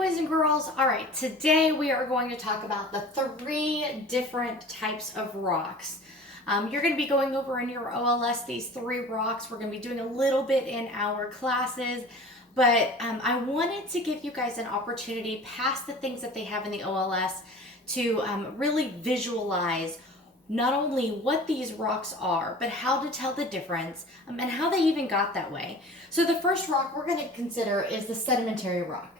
boys and girls. All right, today we are going to talk about the 3 different types of rocks. You're going to be going over in your OLS these 3 rocks. We're going to be doing a little bit in our classes, but I wanted to give you guys an opportunity past the things that they have in the OLS to really visualize not only what these rocks are, but how to tell the difference and how they even got that way. So the first rock we're going to consider is the sedimentary rock.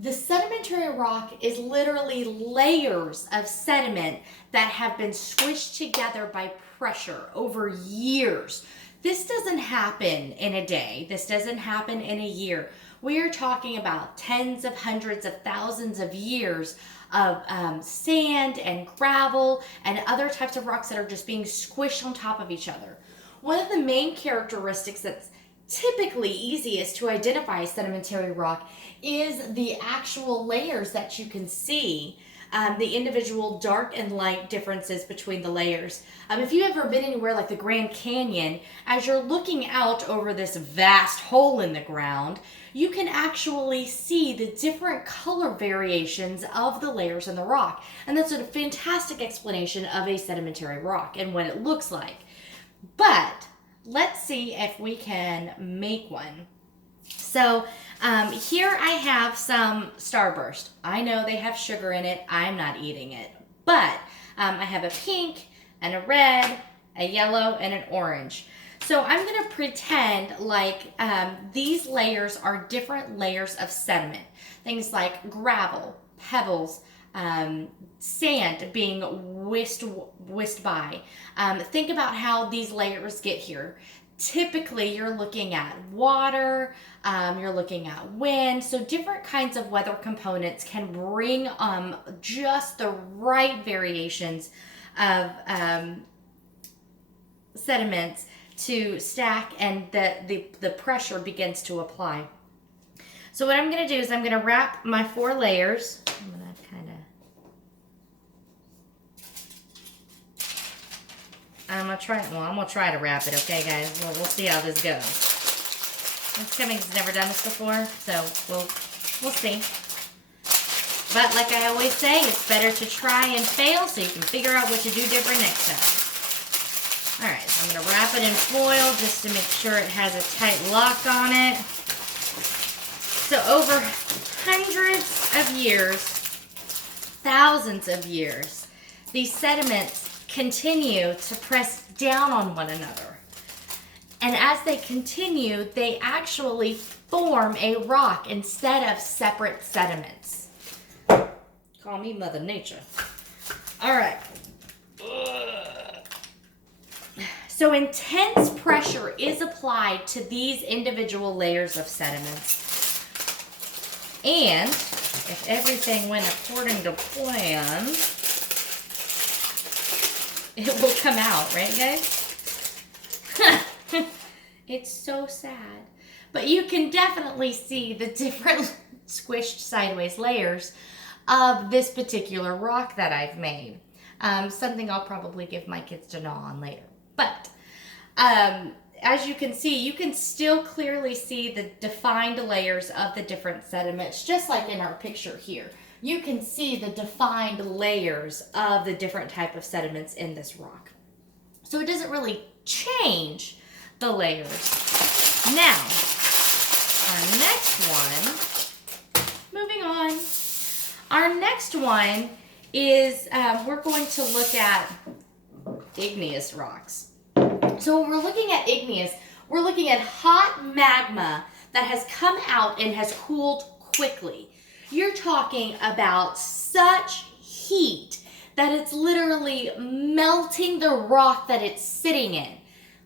The sedimentary rock is literally layers of sediment that have been squished together by pressure over years. This doesn't happen in a day. This doesn't happen in a year. We are talking about tens of hundreds of thousands of years of sand and gravel and other types of rocks that are just being squished on top of each other. One of the main characteristics that's typically easiest to identify sedimentary rock is the actual layers that you can see, the individual dark and light differences between the layers. If you've ever been anywhere like the Grand Canyon, as you're looking out over this vast hole in the ground, you can actually see the different color variations of the layers in the rock. And that's a fantastic explanation of a sedimentary rock and what it looks like. But let's see if we can make one. So here I have some Starburst. I know they have sugar in it. I'm not eating it. But I have a pink and a red, a yellow, and an orange. So I'm going to pretend like these layers are different layers of sediment. Things like gravel, pebbles, sand being whisked by. Think about how these layers get here. Typically, you're looking at water, you're looking at wind, so different kinds of weather components can bring just the right variations of sediments to stack, and the pressure begins to apply. So what I'm going to do is I'm going to wrap my 4 layers. I'm going to I'm gonna try to wrap it, okay, guys? We'll see how this goes. Miss Cummings has never done this before, so we'll see. But like I always say, it's better to try and fail so you can figure out what to do different next time. All right, so I'm gonna wrap it in foil just to make sure it has a tight lock on it. So over hundreds of years, thousands of years, these sediments continue to press down on one another. And as they continue, they actually form a rock instead of separate sediments. Call me Mother Nature. All right. So intense pressure is applied to these individual layers of sediments. And if everything went according to plan, it will come out, right, guys? It's so sad. But you can definitely see the different squished sideways layers of this particular rock that I've made. Something I'll probably give my kids to gnaw on later. But as you can see, you can still clearly see the defined layers of the different sediments, just like in our picture here. You can see the defined layers of the different type of sediments in this rock. So it doesn't really change the layers. Now, our next one, moving on. Our next one is, we're going to look at igneous rocks. So when we're looking at igneous, we're looking at hot magma that has come out and has cooled quickly. You're talking about such heat that it's literally melting the rock that it's sitting in.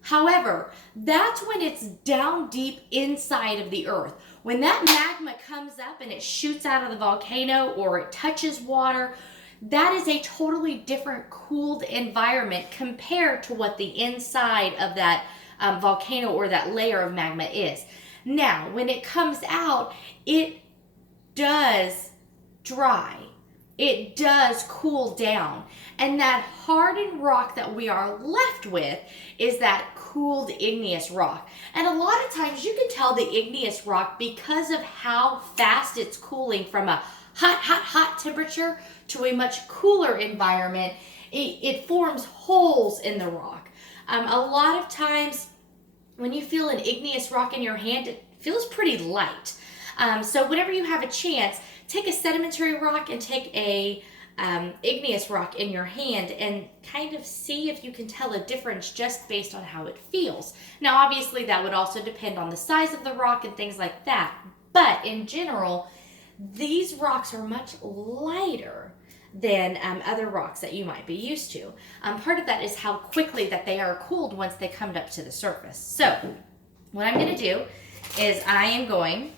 However, that's when it's down deep inside of the earth. When that magma comes up and it shoots out of the volcano or it touches water, that is a totally different cooled environment compared to what the inside of that volcano or that layer of magma is. Now, when it comes out, it does dry. It does cool down. And that hardened rock that we are left with is that cooled igneous rock. And a lot of times you can tell the igneous rock because of how fast it's cooling from a hot temperature to a much cooler environment. It forms holes in the rock. A lot of times when you feel an igneous rock in your hand, it feels pretty light. So whenever you have a chance, take a sedimentary rock and take a igneous rock in your hand and kind of see if you can tell a difference just based on how it feels. Now, obviously, that would also depend on the size of the rock and things like that. But in general, these rocks are much lighter than other rocks that you might be used to. Part of that is how quickly that they are cooled once they come up to the surface. So what I'm going to do is I am going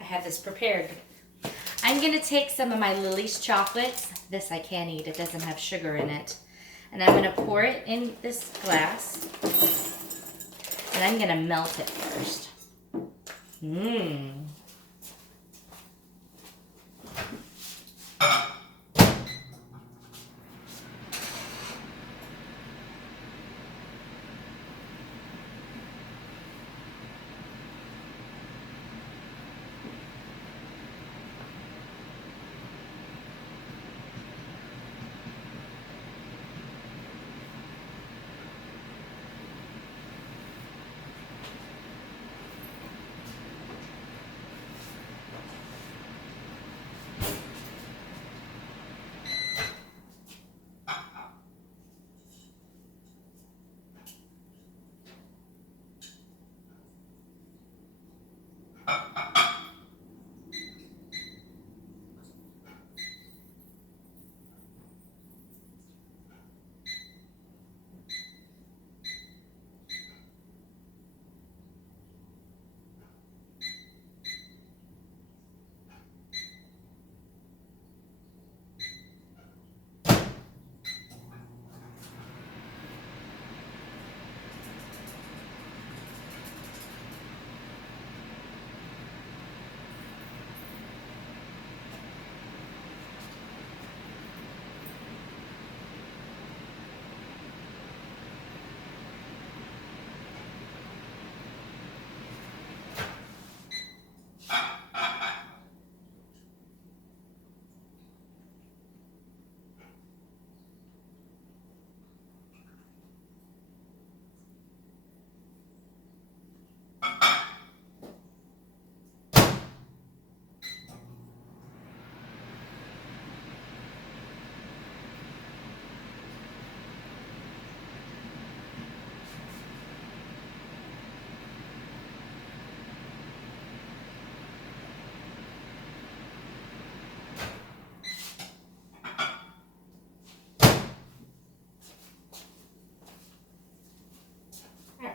I have this prepared. I'm going to take some of my Lily's chocolates. This I can't eat. It doesn't have sugar in it. And I'm going to pour it in this glass. And I'm going to melt it first. Mmm.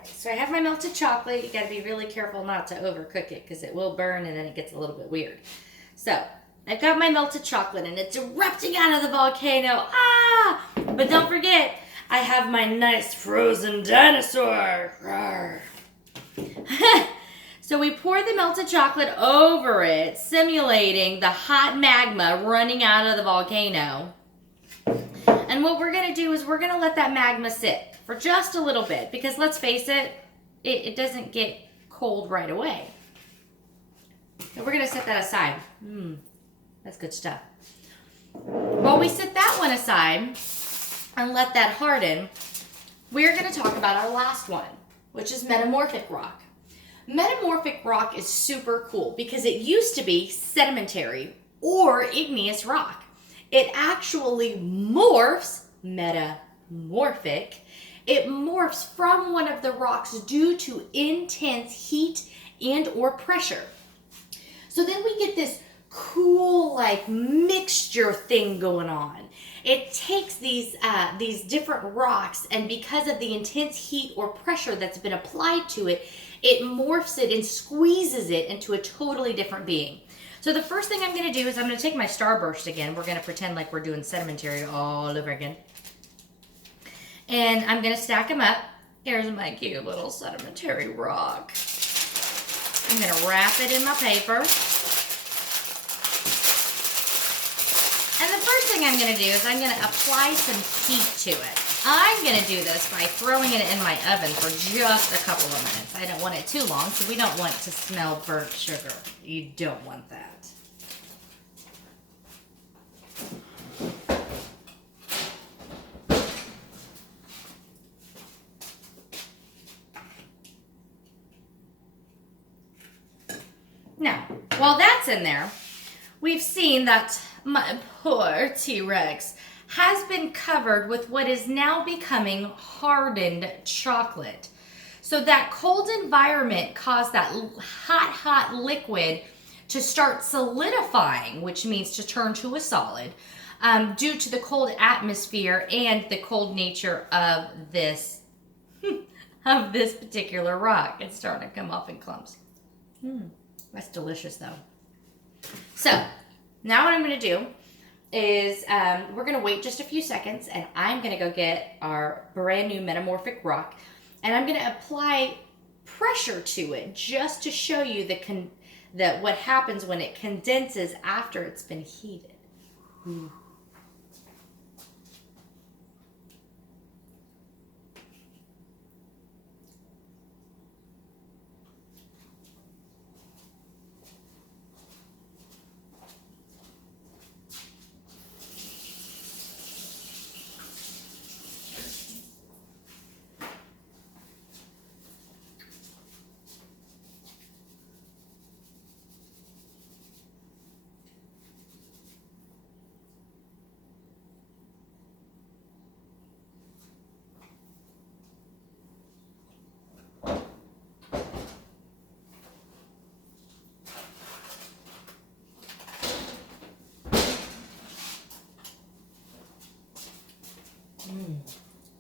So I have my melted chocolate. You got to be really careful not to overcook it because it will burn and then it gets a little bit weird. So I've got my melted chocolate and it's erupting out of the volcano. Ah! But don't forget, I have my nice frozen dinosaur. So we pour the melted chocolate over it, simulating the hot magma running out of the volcano. And what we're going to do is we're going to let that magma sit for just a little bit because let's face it, it doesn't get cold right away. So we're going to set that aside. That's good stuff. While we set that one aside and let that harden, we're going to talk about our last one, which is metamorphic rock. Metamorphic rock is super cool because it used to be sedimentary or igneous rock. It actually morphs, metamorphic, it morphs from one of the rocks due to intense heat and or pressure. So then we get this cool like mixture thing going on. It takes these different rocks and because of the intense heat or pressure that's been applied to it, it morphs it and squeezes it into a totally different being. So the first thing I'm going to do is I'm going to take my Starburst again. We're going to pretend like we're doing sedimentary all over again. And I'm going to stack them up. Here's my cute little sedimentary rock. I'm going to wrap it in my paper. I'm going to do is I'm going to apply some heat to it. I'm going to do this by throwing it in my oven for just a couple of minutes. I don't want it too long, so we don't want to smell burnt sugar. You don't want that. Now, while that's in there, we've seen that my poor T-Rex has been covered with what is now becoming hardened chocolate. So that cold environment caused that hot liquid to start solidifying, which means to turn to a solid, due to the cold atmosphere and the cold nature of this particular rock. It's starting to come off in clumps. That's delicious though. So now what I'm going to do is we're going to wait just a few seconds, and I'm going to go get our brand new metamorphic rock, and I'm going to apply pressure to it just to show you what happens when it condenses after it's been heated. Ooh.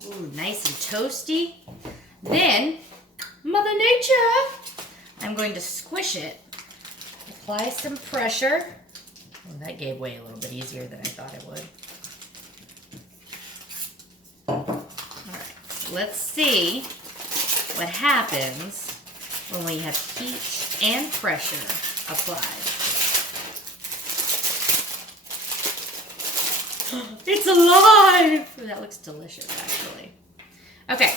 Ooh, nice and toasty. Then, Mother Nature, I'm going to squish it. Apply some pressure. Oh, that gave way a little bit easier than I thought it would. Alright, so let's see what happens when we have heat and pressure applied. It's alive! That looks delicious, actually. Okay.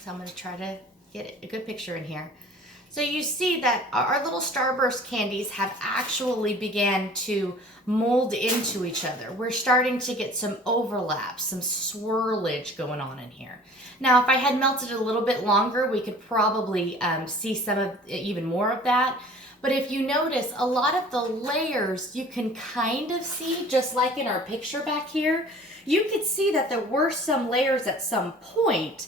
So I'm going to try to get a good picture in here. So you see that our little Starburst candies have actually began to mold into each other. We're starting to get some overlap, some swirlage going on in here. Now, if I had melted it a little bit longer, we could probably see some of even more of that. But if you notice, a lot of the layers you can kind of see, just like in our picture back here, you could see that there were some layers at some point,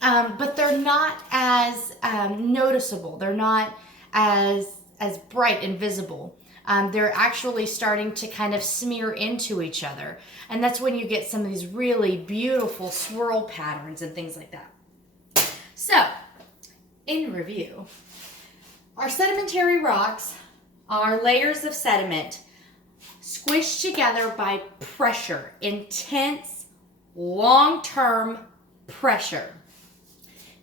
but they're not as noticeable. They're not as bright and visible. They're actually starting to kind of smear into each other. And that's when you get some of these really beautiful swirl patterns and things like that. So, in review, our sedimentary rocks are layers of sediment squished together by pressure, intense, long-term pressure.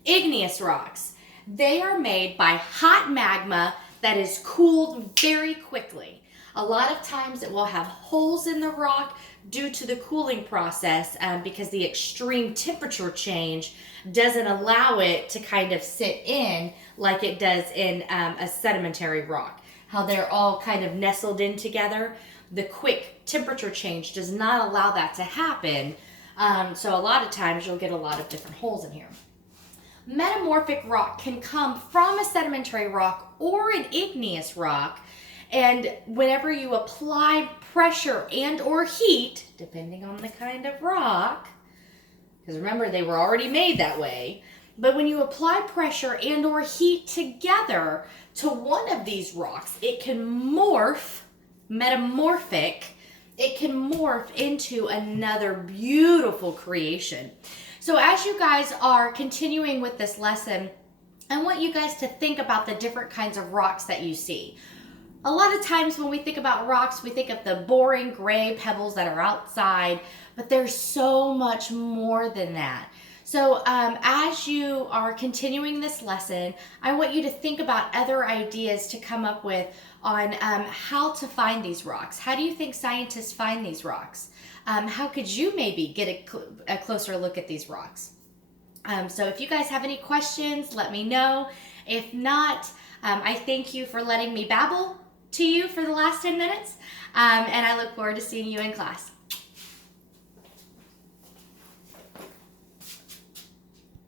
Igneous rocks, they are made by hot magma that is cooled very quickly. A lot of times it will have holes in the rock due to the cooling process because the extreme temperature change doesn't allow it to kind of sit in like it does in a sedimentary rock. How they're all kind of nestled in together. The quick temperature change does not allow that to happen. So a lot of times you'll get a lot of different holes in here. Metamorphic rock can come from a sedimentary rock or an igneous rock. And whenever you apply pressure and or heat, depending on the kind of rock, because remember they were already made that way, but when you apply pressure and or heat together to one of these rocks, it can morph, metamorphic, it can morph into another beautiful creation. So as you guys are continuing with this lesson, I want you guys to think about the different kinds of rocks that you see. A lot of times when we think about rocks, we think of the boring gray pebbles that are outside, but there's so much more than that. So as you are continuing this lesson, I want you to think about other ideas to come up with on how to find these rocks. How do you think scientists find these rocks? How could you maybe get a closer look at these rocks? So if you guys have any questions, let me know. If not, I thank you for letting me babble to you for the last 10 minutes, and I look forward to seeing you in class.